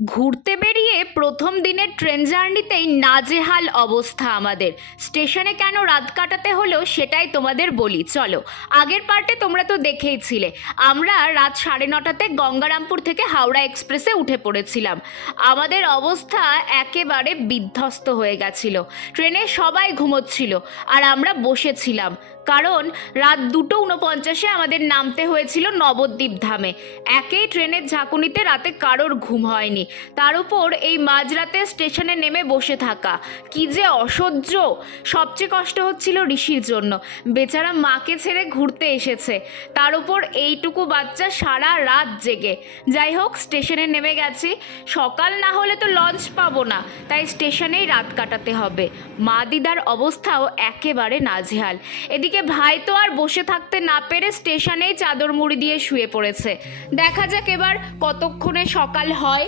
ঘুরতে বেরিয়ে প্রথম দিনের ট্রেন জার্নিতেই নাজেহাল অবস্থা আমাদের। স্টেশনে কেন রাত কাটাতে হলো সেটাই তোমাদের বলি, চলো। আগের পার্টে তোমরা তো দেখেইছিলে, আমরা রাত 9:30টাতে গঙ্গারামপুর থেকে হাওড়া এক্সপ্রেসে উঠে পড়েছিলাম। আমাদের অবস্থা একেবারে বিধ্বস্ত হয়ে গেছিল। ট্রেনে সবাই ঘুমোচ্ছিল আর আমরা বসেছিলাম, কারণ রাত 2:49 আমাদের নামতে হয়েছিল নবদ্বীপ ধামে। একেই ট্রেনের ঝাঁকুনিতে রাতে কারোর ঘুম হয়নি, তার উপর এই মাঝরাতে স্টেশনে নেমে বসে থাকা কি যে অসহ্য। সবচেয়ে কষ্ট হচ্ছিল ঋষির জন্য, বেচারা মাকে ছেড়ে ঘুরতে এসেছে, তার উপর এইটুকু বাচ্চা সারা রাত জেগে। যাই হোক, স্টেশনে নেমে গেছি, সকাল না হলে তো লঞ্চ পাবো না, তাই স্টেশনেই রাত কাটাতে হবে। মা দিদার অবস্থাও একেবারে নাজেহাল। এদিকে ভাই তো আর বসে থাকতে না পেরে স্টেশনেই চাদর মুড়ি দিয়ে শুয়ে পড়েছে। দেখা যাক এবার কতক্ষণে সকাল হয়।